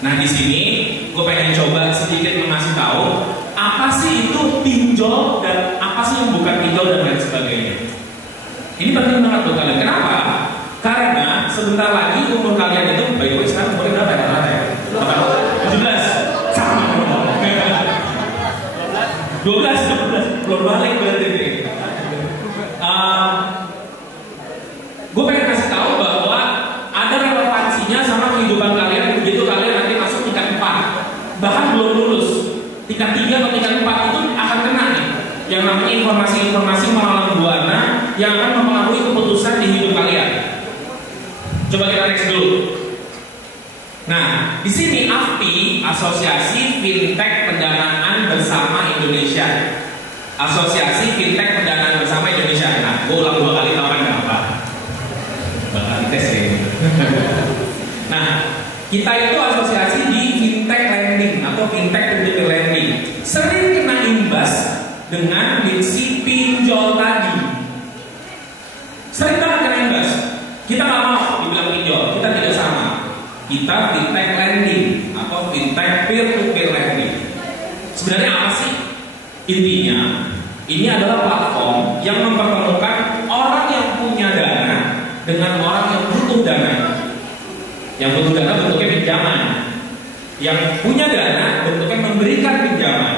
Nah di sini gue pengen coba sedikit mengasih tahu apa sih itu pinjol dan apa sih yang bukan pinjol dan lain sebagainya. Ini penting banget buat kalian. Kenapa? Karena sebentar lagi umur kalian itu, by the way sekarang umurnya berapa ya? 17? Sama dong. 12, belum balik berarti nih. Gue pengen kasih tahu bahwa ada relevansinya sama kehidupan kalian begitu kalian nanti masuk tingkat 4, bahkan belum lulus tingkat 3 atau tingkat 4 itu akan kena nih yang namanya informasi-informasi malam buana yang akan mempengaruhi keputusan di hidup kalian. Coba kita next dulu. Nah, di sini AFPI, Asosiasi Fintech Pendanaan Bersama Indonesia. Asosiasi Fintech Pendanaan Bersama Indonesia. Nah, gue ulang 2 kali tahu kan kenapa? Bakal tes ya. Nah, kita itu asosiasi di fintech lending atau fintech peer-to-peer lending. Sering kena imbas dengan si pinjol tadi. Sering banget kena imbas. Kita nggak mau dibilang pinjol, kita tidak sama. Kita fintech lending atau fintech peer-to-peer lending. Sebenarnya apa sih? Intinya, ini adalah platform yang mempertemukan orang yang punya dana dengan orang yang butuh dana. Yang butuh dana bentuknya pinjaman, yang punya dana bentuknya memberikan pinjaman.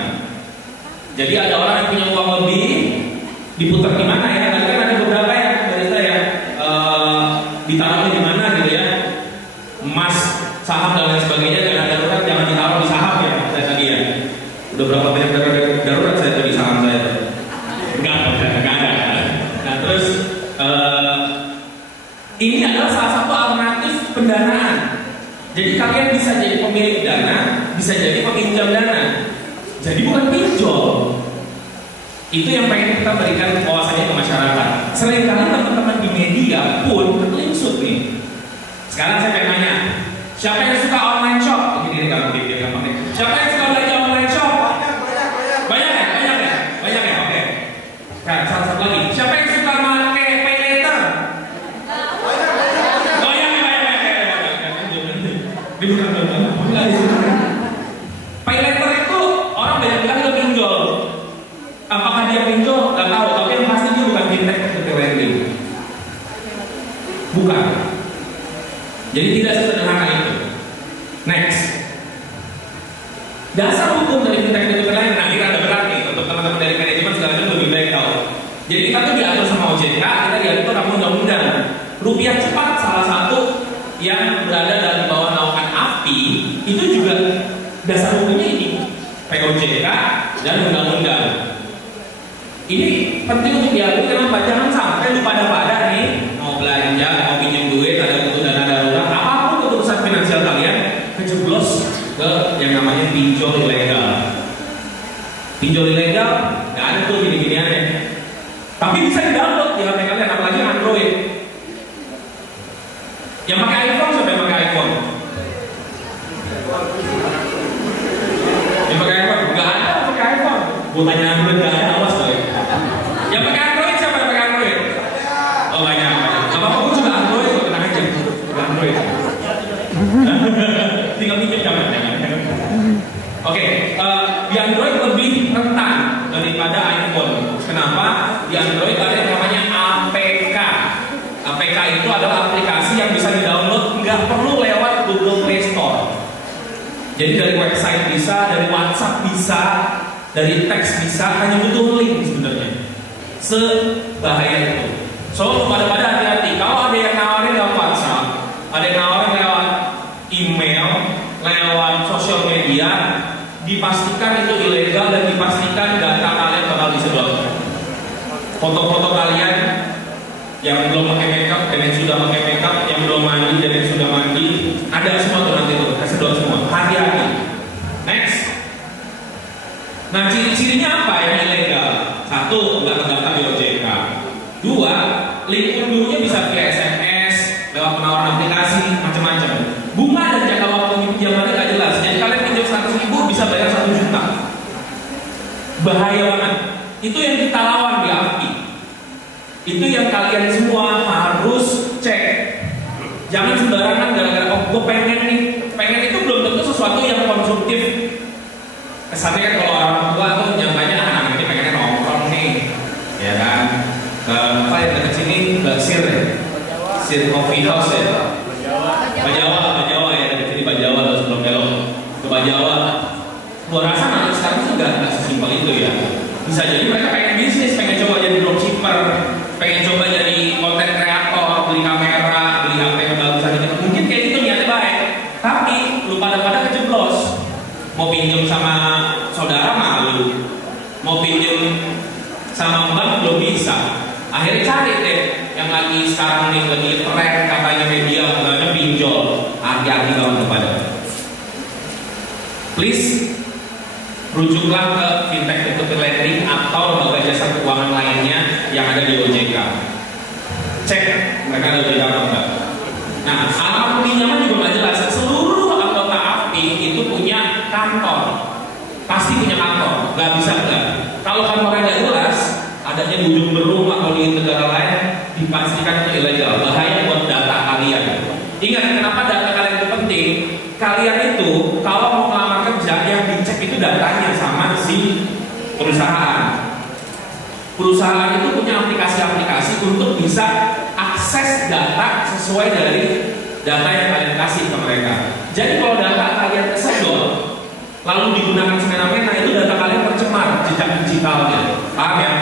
Jadi ada orang yang punya uang lebih, diputar di mana ya? Tadi kan ada beberapa ya dari saya, ditaruhnya di mana gitu ya? Emas, saham dan lain sebagainya. Dana darurat jangan ditaruh di saham ya, saya tadi ya. Udah berapa banyak darurat saya tadi saham saya? Enggak ada. Nah terus ini adalah salah satu alternatif pendanaan. Jadi kalian bisa jadi pemilik dana, bisa jadi peminjam dana. Jadi bukan pinjol. Itu yang pengen kita berikan wawasannya ke masyarakat. Seringkali teman-teman di media pun terlinsut nih. Sekarang saya pengen nanya, siapa yang suka online shop? Ini kalau dia gampang nih. Siapa yang suka belanja online shop? Banyak ya. Oke. Nah, salah satu lagi. Siapa yang suka pakai pay later? Ini bukan pay letter itu orang banyak bilang itu pinjol. Apakah dia pinjol? Gak tahu. Tapi yang pasti dia bukan fintech peer-to-peer lending. Bukan. Jadi tidak sesederhana itu. Next. Dasar hukum dari fintech peer-to-peer lending. Nah ini ada berat nih untuk teman-teman dari manajemen sekarang lebih baik tahu. Jadi kita tuh diatur sama OJK, kita diatur sama undang-undang. Rupiah cepat salah satu yang berada dalam bawah naungan AFPI itu juga dasar hukumnya ini POJK dan undang-undang. Ini penting untuk diatur kenapa? Jangan sampai lu pada nih mau belanja, mau pinjam duit, ada butuh dana darurat, apapun keputusan finansial kalian kejeblos ke yang namanya pinjol ilegal. Pinjol ilegal nggak ada tuh gini-giniannya. Tapi bisa di-download di HP kalian, apalagi Android. Yang pakai iPhone siapa yang pakai iPhone? Yang pakai iPhone? Gak ada yang pakai iPhone. Gue tanya Android gak ada, awas tuh ya. Yang pakai Android siapa yang pakai Android? Oh banyak. Gak apa-apa, gue juga Android, gue tenang aja. Juga Android. Tinggal pinjam jangan. Oke, di Android lebih rentan daripada iPhone. Kenapa? Di Android ada yang namanya APK. APK itu adalah aplikasi yang bisa di-download, nggak perlu lewat Google Play Store. Jadi dari website bisa, dari WhatsApp bisa, dari teks bisa, hanya butuh link sebenarnya. Sebahaya itu. So, pada hati-hati. Kalau ada yang nawarin lewat WhatsApp, ada yang nawarin lewat email, lewat sosial media, dipastikan itu ilegal dan dipastikan data kalian bakal disedot. Foto-foto kalian yang belum pakai makeup dan yang sudah pakai makeup, yang belum mandi dan yang sudah mandi, ada semua tuh nanti tuh, kesedot semua. Hati-hati. Next. Nah, ciri-cirinya apa yang ilegal? Satu, nggak terdaftar di OJK. Dua, link unduhnya bisa via SMS, lewat penawaran aplikasi, macam-macam. Bunga dan jangka waktu pinjamannya nggak jelas. Jadi kalian pinjam 100.000 bisa bayar 1 juta. Bahaya banget. Itu yang kita lawan di AFPI. Itu yang kalian semua harus cek. Jangan sembarangan gara-gara gue pengen nih. Pengen itu belum tentu sesuatu kesannya kan kalau orang tua tuh nyangkanya anak-anak ini pengennya nongkrong nih, ya kan? Ke apa yang dekat sini, Sir ya? Sir Coffee House ya? Bajawa ya, dekat sini Bajawa atau sebelum belok ke Bajawa. Gua rasa anak sekarang juga nggak sesimpel itu ya. Bisa jadi mereka pengen bisnis, pengen coba jadi dropshipper, pengen coba jadi konten kreator, beli kamera, beli HP yang bagus aja. Mungkin kayak gitu niatnya baik, tapi lu pada kejeblos. Mau pinjam sama saudara malu, mau pinjam sama bank belum bisa. Akhirnya cari deh yang lagi sekarang nih lagi tren katanya media katanya pinjol. Hati-hati kawan kepada. Please rujuklah ke fintech peer-to-peer lending atau lembaga jasa keuangan lainnya yang ada di OJK. Cek mereka ada OJK apa enggak. Nah, alamat pinjaman juga nggak jelas. Seluruh anggota AFPI itu punya kantor, pasti punya kantor, nggak bisa enggak. Kalau kantornya nggak jelas, adanya di ujung berung atau di negara lain, dipastikan itu ilegal, bahaya buat data kalian. Ingat kenapa data kalian itu penting? Kalian itu kalau mau melamar kerja yang dicek itu datanya sama si perusahaan. Perusahaan itu punya aplikasi-aplikasi untuk bisa akses data sesuai dari data yang kalian kasih ke mereka. Jadi kalau data kalian kesedot lalu digunakan semena-mena, itu data kalian tercemar jejak digitalnya. Paham ya?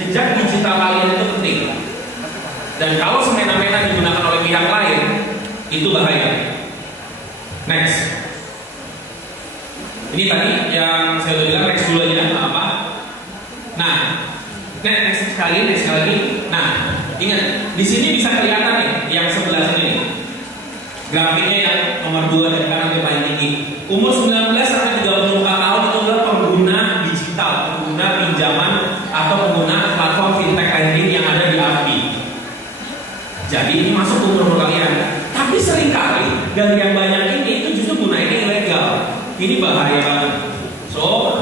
Jejak digital kalian itu penting. Dan kalau semena-mena digunakan oleh pihak lain, itu bahaya. Next. Ini tadi yang saya bilang next dulu aja apa? Nah, next sekali. Nah, ingat di sini bisa kelihatan nih yang sebelah sini nih. Grafiknya yang nomor 2 dari kanan ke paling tinggi. Umur 19 sampai 34 tahun itu adalah pengguna digital, pengguna pinjaman atau pengguna platform fintech lending yang ada di AFPI. Jadi ini masuk umur kalian. Tapi seringkali dari yang banyak ini itu justru gunainnya ilegal. Ini bahaya banget. So,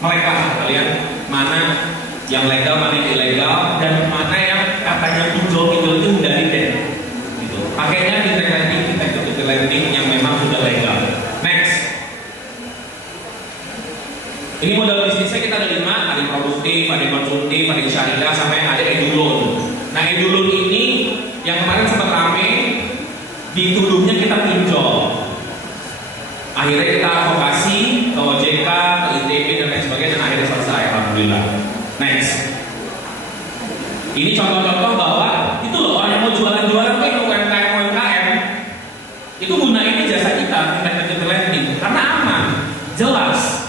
mereka kalian mana yang legal, mana yang ilegal, dan mana yang katanya pinjol-pinjol itu hindari deh. Gitu. Pakainya fintech lending yang memang sudah legal. Next. Ini modal bisnisnya kita ada 5, ada yang produktif, ada yang konsumtif, ada yang syariah, sampai ada edulon. Nah, edulon ini yang kemarin sempat rame, dituduhnya kita pinjol. Akhirnya kita advokasi ke OJK, ke ITB dan lain sebagainya, dan akhirnya selesai, alhamdulillah. Next. Ini contoh-contoh bahwa itu loh orang yang mau jualan-jualan tuh yang UMKM itu gunain jasa kita, fintech lending, karena aman, jelas.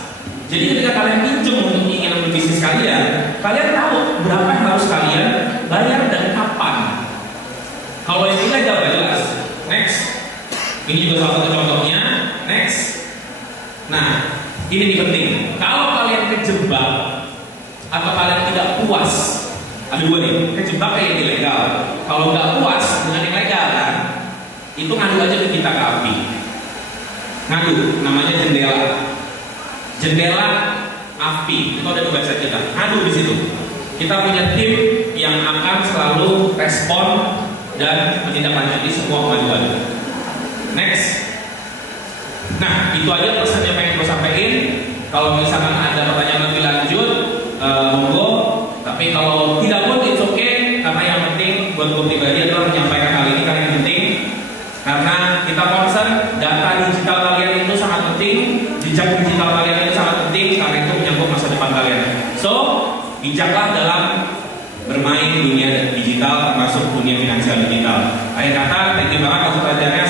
Jadi ketika kalian pinjam untuk ingin berbisnis kalian tahu berapa yang harus kalian bayar dan kapan. Kalau yang ilegal gak jelas. Next. Ini juga salah satu contohnya. Next. Nah, ini penting. Kalau kalian kejebak atau kalian tidak puas, ada 2 nih, kejebak kayak yang ilegal. Kalau nggak puas dengan yang legal kan, itu ngadu aja ke kita ke AFPI. Ngadu, namanya Jendela AFPI. Itu ada di website kita. Ngadu di situ. Kita punya tim yang akan selalu respon dan menindaklanjuti semua pengaduan. Next. Nah, itu aja pesan yang pengen gue sampaikan. Kalau misalkan ada pertanyaan lebih lanjut, monggo. Tapi kalau tidak pun it's okay, karena yang penting buat gue pribadi adalah menyampaikan hal ini yang penting. Karena kita concern data digital kalian itu sangat penting, jejak digital kalian itu sangat penting, karena itu menyangkut masa depan kalian. So, bijaklah dalam bermain dunia digital, termasuk dunia finansial digital. Akhir kata, thank you banget atas perhatiannya.